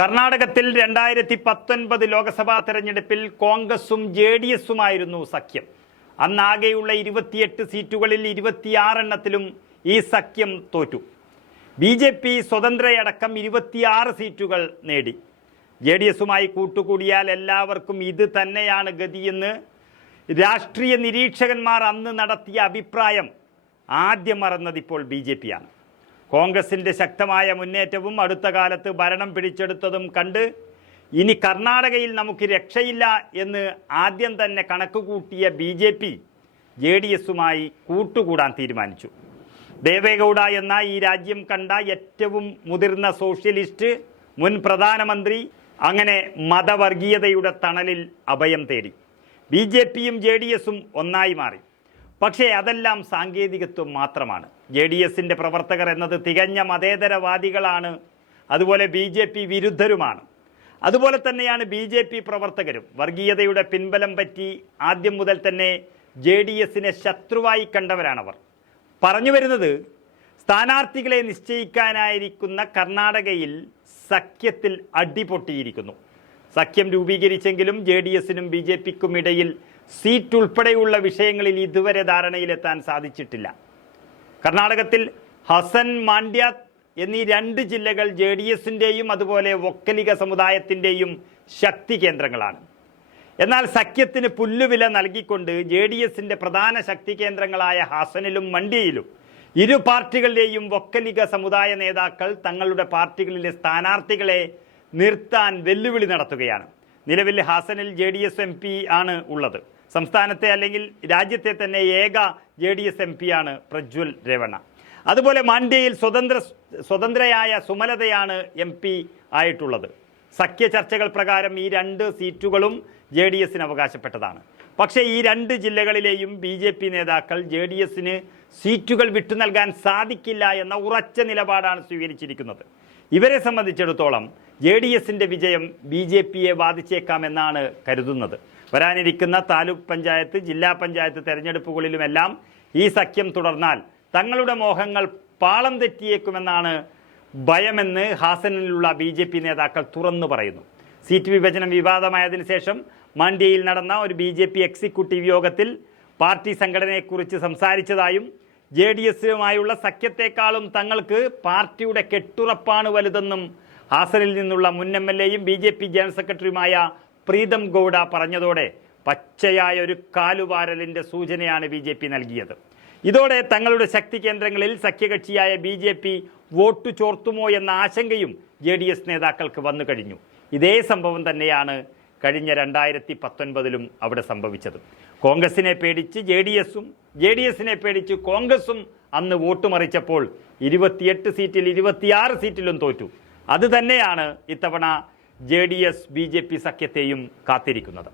കർണാടകത്തിൽ രണ്ടായിരത്തി പത്തൊൻപത് ലോക്സഭാ തെരഞ്ഞെടുപ്പിൽ കോൺഗ്രസും ജെ ഡി എസുമായിരുന്നു സഖ്യം. അന്നാകെയുള്ള ഇരുപത്തിയെട്ട് സീറ്റുകളിൽ ഇരുപത്തിയാറെണ്ണത്തിലും ഈ സഖ്യം തോറ്റു. ബി ജെ പി സ്വതന്ത്രയടക്കം ഇരുപത്തിയാറ് സീറ്റുകൾ നേടി. ജെ ഡി എസുമായി കൂട്ടുകൂടിയാൽ എല്ലാവർക്കും ഇത് തന്നെയാണ് ഗതിയെന്ന് രാഷ്ട്രീയ നിരീക്ഷകന്മാർ അന്ന് നടത്തിയ അഭിപ്രായം ആദ്യം മറന്നതിപ്പോൾ ബി ജെ പിയാണ് കോൺഗ്രസിന്റെ ശക്തമായ മുന്നേറ്റവും അടുത്ത കാലത്ത് ഭരണം പിടിച്ചെടുത്തതും കണ്ട് ഇനി കർണാടകയിൽ നമുക്ക് രക്ഷയില്ല എന്ന് ആദ്യം തന്നെ കണക്കുകൂട്ടിയ B J P J D എസുമായി കൂട്ടുകൂടാൻ തീരുമാനിച്ചു. ദേവേഗൗഡ എന്ന ഈ രാജ്യം കണ്ട ഏറ്റവും മുതിർന്ന സോഷ്യലിസ്റ്റ് മുൻ പ്രധാനമന്ത്രി അങ്ങനെ മതവർഗീയതയുടെ തണലിൽ അഭയം തേടി. ബി ജെ പിയും ജെ ഡി എസും ഒന്നായി മാറി. പക്ഷേ അതെല്ലാം സാങ്കേതികത്വം മാത്രമാണ്. ജെ ഡി എസിന്റെ പ്രവർത്തകർ എന്നത് തികഞ്ഞ മതേതരവാദികളാണ്. അതുപോലെ ബി ജെ പി വിരുദ്ധരുമാണ്. അതുപോലെ തന്നെയാണ് ബി ജെ പി പ്രവർത്തകരും. വർഗീയതയുടെ പിൻബലം പറ്റി ആദ്യം മുതൽ തന്നെ ജെ ഡി എസിനെ ശത്രുവായി കണ്ടവരാണവർ. പറഞ്ഞു വരുന്നത് സ്ഥാനാർത്ഥികളെ നിശ്ചയിക്കാനായിരിക്കുന്ന കർണാടകയിൽ സഖ്യത്തിൽ അടിപൊട്ടിയിരിക്കുന്നു. സഖ്യം രൂപീകരിച്ചെങ്കിലും ജെ ഡി എസിനും ബി ജെ പിക്കും ഇടയിൽ സീറ്റ് ഉൾപ്പെടെയുള്ള വിഷയങ്ങളിൽ ഇതുവരെ ധാരണയിലെത്താൻ സാധിച്ചിട്ടില്ല. കർണാടകത്തിൽ ഹസൻ മാണ്ഡ്യ എന്നീ രണ്ട് ജില്ലകൾ ജെ ഡി എസിന്റെയും അതുപോലെ ഒക്കലിക സമുദായത്തിന്റെയും ശക്തി കേന്ദ്രങ്ങളാണ്. എന്നാൽ സഖ്യത്തിന് പുല്ലുവില നൽകിക്കൊണ്ട് ജെ ഡി എസിന്റെ പ്രധാന ശക്തി കേന്ദ്രങ്ങളായ ഹാസനിലും മണ്ഡ്യയിലും ഇരു പാർട്ടികളുടെയും ഒക്കലിക സമുദായ നേതാക്കൾ തങ്ങളുടെ പാർട്ടികളിലെ സ്ഥാനാർത്ഥികളെ നിർത്താൻ വെല്ലുവിളി നടത്തുകയാണ്. നിലവിൽ ഹാസനിൽ J D S M P ആണ് ഉള്ളത്. സംസ്ഥാനത്തെ അല്ലെങ്കിൽ രാജ്യത്തെ തന്നെ ഏക ജെ ഡി എസ് എം പിയാണ് പ്രജ്വൽ രേവണ്ണ അതുപോലെ മാണ്ഡ്യയിൽ സ്വതന്ത്ര സ്വതന്ത്രയായ സുമലതയാണ് എം പി ആയിട്ടുള്ളത്. സഖ്യ ചർച്ചകൾ പ്രകാരം ഈ രണ്ട് സീറ്റുകളും ജെ ഡി എസിന് അവകാശപ്പെട്ടതാണ്. പക്ഷേ ഈ രണ്ട് ജില്ലകളിലെയും ബി ജെ പി നേതാക്കൾ ജെ ഡി എസിന് സീറ്റുകൾ വിട്ടു നൽകാൻ സാധിക്കില്ല എന്ന ഉറച്ച നിലപാടാണ് സ്വീകരിച്ചിരിക്കുന്നത്. ഇവരെ സംബന്ധിച്ചിടത്തോളം ജെ ഡി എസിന്റെ വിജയം ബി ജെ പിയെ ബാധിച്ചേക്കാമെന്നാണ് കരുതുന്നത്. വരാനിരിക്കുന്ന താലൂക്ക് പഞ്ചായത്ത് ജില്ലാ പഞ്ചായത്ത് തെരഞ്ഞെടുപ്പുകളിലുമെല്ലാം ഈ സഖ്യം തുടർന്നാൽ തങ്ങളുടെ മോഹങ്ങൾ പാളം തെറ്റിയേക്കുമെന്നാണ് ഭയമെന്ന് ഹാസനിലുള്ള ബി ജെ പി നേതാക്കൾ തുറന്നു പറയുന്നു. സീറ്റ് വിഭജനം വിവാദമായതിനു ശേഷം മാണ്ഡ്യയിൽ നടന്ന ഒരു ബി ജെ പി എക്സിക്യൂട്ടീവ് യോഗത്തിൽ പാർട്ടി സംഘടനയെക്കുറിച്ച് സംസാരിച്ചതായും ജെ ഡി എസുമായുള്ള സഖ്യത്തെക്കാളും തങ്ങൾക്ക് പാർട്ടിയുടെ കെട്ടുറപ്പാണ് വലുതെന്നും ഹാസനിൽ നിന്നുള്ള മുൻ എം എൽ എയും ബി ജെ പി ജനറൽ സെക്രട്ടറിയുമായ പ്രീതം ഗൌഡ പറഞ്ഞതോടെ പച്ചയായ ഒരു കാലുവാരലിന്റെ സൂചനയാണ് ബി ജെ പി നൽകിയത്. ഇതോടെ തങ്ങളുടെ ശക്തി കേന്ദ്രങ്ങളിൽ സഖ്യകക്ഷിയായ ബി ജെ പി വോട്ട് ചോർത്തുമോ എന്ന ആശങ്കയും ജെ ഡി എസ് നേതാക്കൾക്ക് വന്നു കഴിഞ്ഞു. ഇതേ സംഭവം തന്നെയാണ് കഴിഞ്ഞ രണ്ടായിരത്തി പത്തൊൻപതിലും അവിടെ സംഭവിച്ചത്. കോൺഗ്രസിനെ പേടിച്ച് ജെ ഡി എസും ജെ ഡി എസിനെ പേടിച്ച് കോൺഗ്രസും അന്ന് വോട്ട് മറിച്ചപ്പോൾ ഇരുപത്തിയെട്ട് സീറ്റിൽ ഇരുപത്തിയാറ് സീറ്റിലും തോറ്റു. അതുതന്നെയാണ് ഇത്തവണ J D S B J P സഖ്യത്തെയും കാത്തിരിക്കുന്നത്.